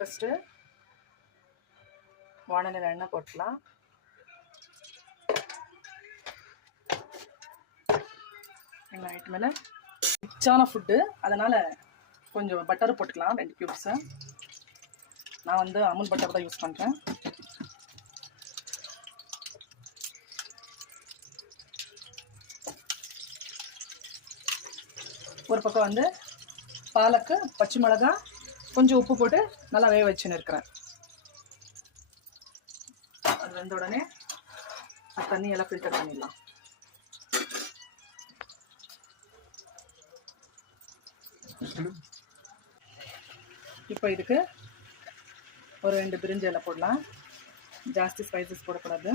First வானலில் எண்ணெய் போட்டுக்கலாம். எண்ணெய் ஆயிட்டு மேலே ரிச்சான ஃபுட்டு, அதனால் கொஞ்சம் பட்டர் போட்டுக்கலாம். 2 க்யூப்ஸு. நான் வந்து அமுல் பட்டர் தான் யூஸ் பண்ணுறேன். ஒரு பக்கம் வந்து பாலக்கு, பச்சை மிளகா, கொஞ்சம் உப்பு போட்டு நல்லா வேக வச்சுன்னு இருக்கிறேன். அது வெந்த உடனே தண்ணியெல்லாம் ஃபில்டர் பண்ணிடலாம். இப்போ இதுக்கு ஒரு 2 பிரிஞ்சி இலை போடலாம். ஜாஸ்தி ஸ்பைசஸ் போடக்கூடாது.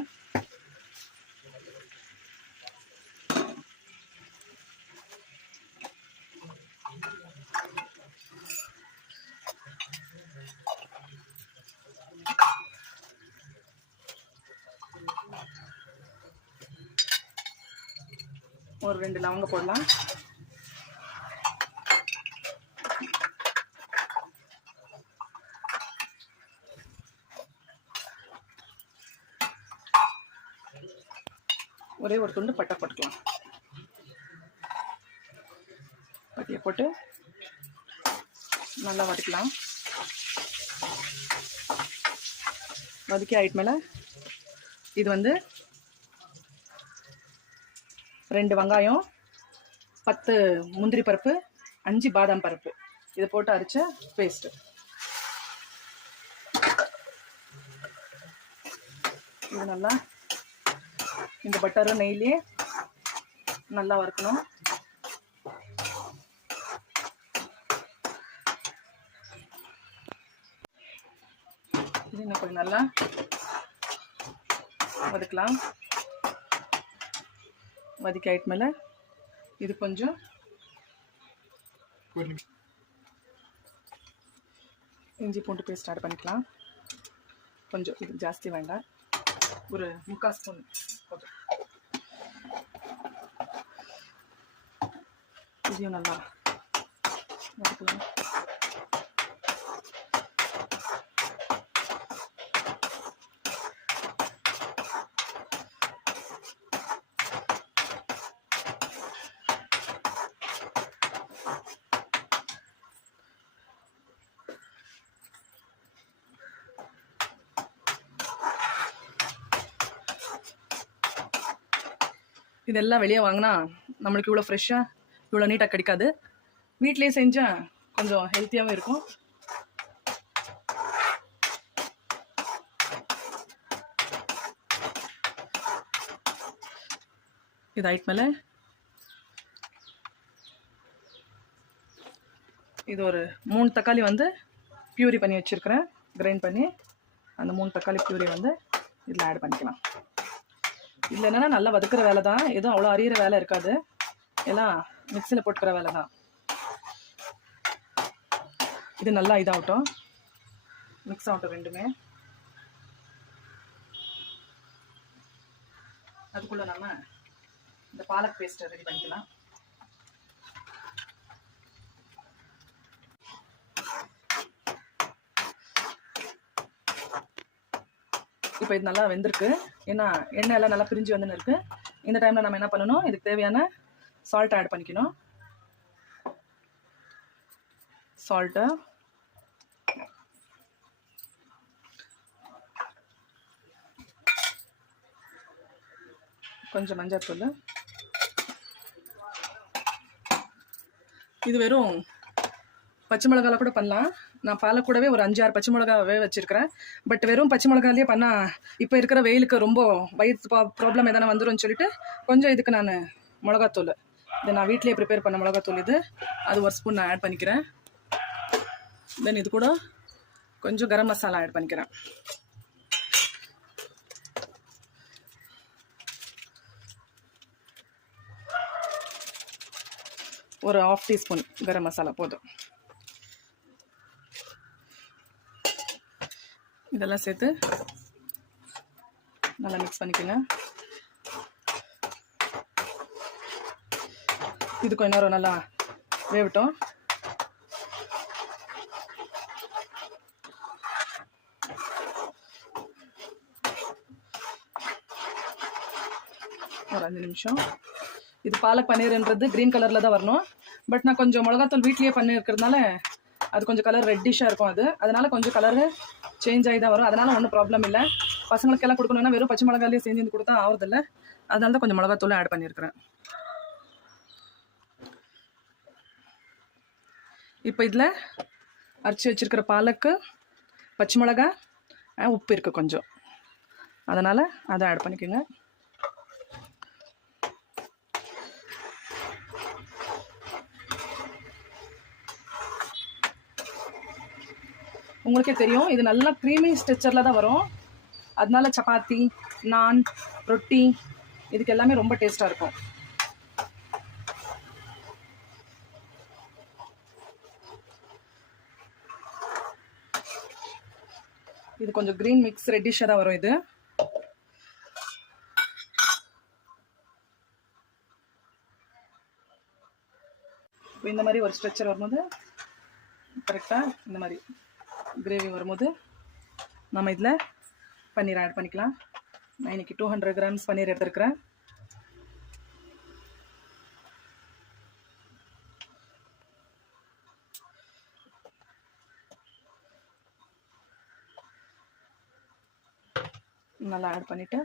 ஒரு 2 லவங்க போடலாம். ஒரே ஒரு துண்டு பட்டை போட்டுக்கலாம். பட்டியை போட்டு நல்லா வதக்கலாம். வதக்கி ஆயிட்டு மேலே இது வந்து 2 வெங்காயம், 10 முந்திரி பருப்பு, 5 பாதாம் பருப்பு, இதை போட்டு அரைச்ச பேஸ்ட்டு. இது நல்லா இந்த பட்டரு நெய்லேயே நல்லா வறுக்கணும். இது இன்னும் கொஞ்சம் நல்லா வதக்கலாம். வதக்கி ஆயிட்டு மேலே இது கொஞ்சம் இஞ்சி பூண்டு பேஸ்ட் ஆட் பண்ணிக்கலாம். கொஞ்சம் இது ஜாஸ்தி வேண்டாம், ஒரு 3/4 ஸ்பூன் போதும். இதையும் நல்லா வதக்கலாம். இதெல்லாம் வெளியே வாங்கினா நம்மளுக்கு இவ்வளோ ஃப்ரெஷ்ஷாக இவ்வளோ நீட்டாக கிடைக்காது. வீட்டிலே செஞ்சால் கொஞ்சம் ஹெல்த்தியாகவும் இருக்கும். இது ஆயிட்டு மேலே இது ஒரு 3 தக்காளி வந்து பியூரி பண்ணி வச்சுருக்கிறேன், கிரைண்ட் பண்ணி. அந்த 3 தக்காளி பியூரி வந்து இதில் ஆட் பண்ணிக்கலாம். இதில் என்னென்னா நல்லா வதக்குற வேலை தான், எதுவும் அவ்வளோ அறியிற வேலை இருக்காது, எல்லாம் மிக்சியில் போட்டுக்கிற வேலை தான். இது நல்லா இதாகட்டும், மிக்ஸ் ஆகட்டும் ரெண்டுமே. அதுக்குள்ளே நம்ம இந்த பாலக் பேஸ்ட்டை ரெடி பண்ணிக்கலாம். இப்போ இது நல்லா வெந்திருக்கு, ஏன்னா எண்ணெய் எல்லாம் நல்லா பிரிஞ்சு வந்துன்னு இருக்கு. இந்த டைமில் நம்ம என்ன பண்ணணும், இதுக்கு தேவையான சால்ட் ஆட் பண்ணிக்கணும். சால்ட்டு, கொஞ்சம் மஞ்சள்தூள். இது வெறும் பச்சை மிளகாவில் கூட பண்ணலாம். நான் பாலக் கூடவே ஒரு 5-6 பச்சை மிளகாவே வச்சுருக்கிறேன். பட் வெறும் பச்சை மிளகாலேயே பண்ணால் இப்போ இருக்கிற வெயிலுக்கு ரொம்ப வயிற்று ப்ராப்ளம் எதனா வந்துடும் சொல்லிட்டு கொஞ்சம் இதுக்கு நான் மிளகாத்தூள், இது நான் வீட்டிலேயே ப்ரிப்பேர் பண்ண மிளகாத்தூள், இது அது 1 ஸ்பூன் நான் ஆட் பண்ணிக்கிறேன். தென் இது கூட கொஞ்சம் கரம் மசாலா ஆட் பண்ணிக்கிறேன். ஒரு 1/2 டீஸ்பூன் கரம் மசாலா போதும். இதெல்லாம் சேர்த்து நல்லா மிக்ஸ் பண்ணிக்கோங்க. இது கொஞ்ச நேரம் நல்லா வேகட்டும். ஒரு 5 நிமிஷம். இது பாலக் பன்னீர்ன்றது க்ரீன் கலரில் தான் வரணும். பட் நான் கொஞ்சம் மிளகாத்தூள் வீட்லேயே பண்ணியிருக்கிறதுனால அது கொஞ்சம் கலர் ரெட்டிஷாக இருக்கும். அதனால் கொஞ்சம் கலரு சேஞ்ச் ஆகி தான் வரும். அதனால் ஒன்றும் ப்ராப்ளம் இல்லை. பசங்களுக்கெல்லாம் கொடுக்கணுன்னா வெறும் பச்சை மிளகாலேயே செஞ்சு கொடுத்தா ஆகுறதில்ல. அதனால தான் கொஞ்சம் மிளகாத்தூள் ஆட் பண்ணியிருக்கிறேன். இப்போ இதில் அரைச்சி வச்சுருக்கிற பாலக்கு, பச்சை மிளகா, உப்பு இருக்குது கொஞ்சம், அதனால் அதை ஆட் பண்ணிக்கோங்க. உங்களுக்கே தெரியும் இது நல்லா க்ரீமி ஸ்ட்ரக்சரில் தான் வரும். அதனால சப்பாத்தி, நான், ரொட்டி இதுக்கு எல்லாமே ரொம்ப டேஸ்ட்டாக இருக்கும். இது கொஞ்சம் க்ரீன் மிக்ஸ் ரெட்டிஷாக தான் வரும். இது இப்போ இந்த மாதிரி ஒரு ஸ்ட்ரக்சர் வரும்போது கரெக்டாக இந்த மாதிரி கிரேவி வரும்போது நம்ம இதில் பன்னீர் ஆட் பண்ணிக்கலாம். நான் இன்றைக்கி 200 கிராம்ஸ் பன்னீர் எடுத்துருக்கிறேன். நல்லா ஆட் பண்ணிவிட்டு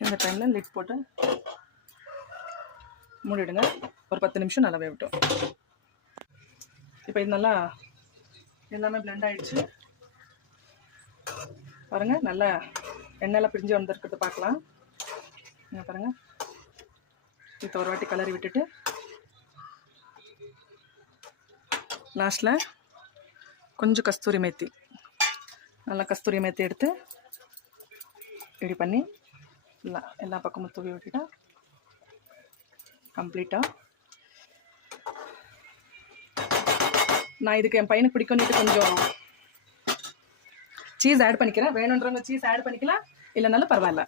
இந்த டைமில் லிட் போட்டு மூடிடுங்க. ஒரு 10 நிமிஷம் நல்லா வேகட்டும். இப்போ இது நல்லா எல்லாமே பிளெண்ட் ஆகிடுச்சு பாருங்கள். நல்லா எண்ணெயெல்லாம் பிரிஞ்சு வந்துருக்கிறது பார்க்கலாம். நீங்கள் பாருங்கள். இப்போ ஒரு வாட்டி கலரி விட்டுட்டு லாஸ்ட்டில் கொஞ்சம் கஸ்தூரி மேத்தி, நல்லா கஸ்தூரி மேத்தி எடுத்து ரெடி பண்ணி எல்லா பக்கமும் தூவி விட்டுட்டா கம்ப்ளீட்டாக. நான் இதுக்கு என் பையனுக்கு பிடிக்கும்னுட்டு கொஞ்சம் சீஸ் ஆட் பண்ணிக்கிறேன். வேணுன்றவங்க சீஸ் ஆட் பண்ணிக்கலாம், இல்லைனாலும் பரவாயில்ல.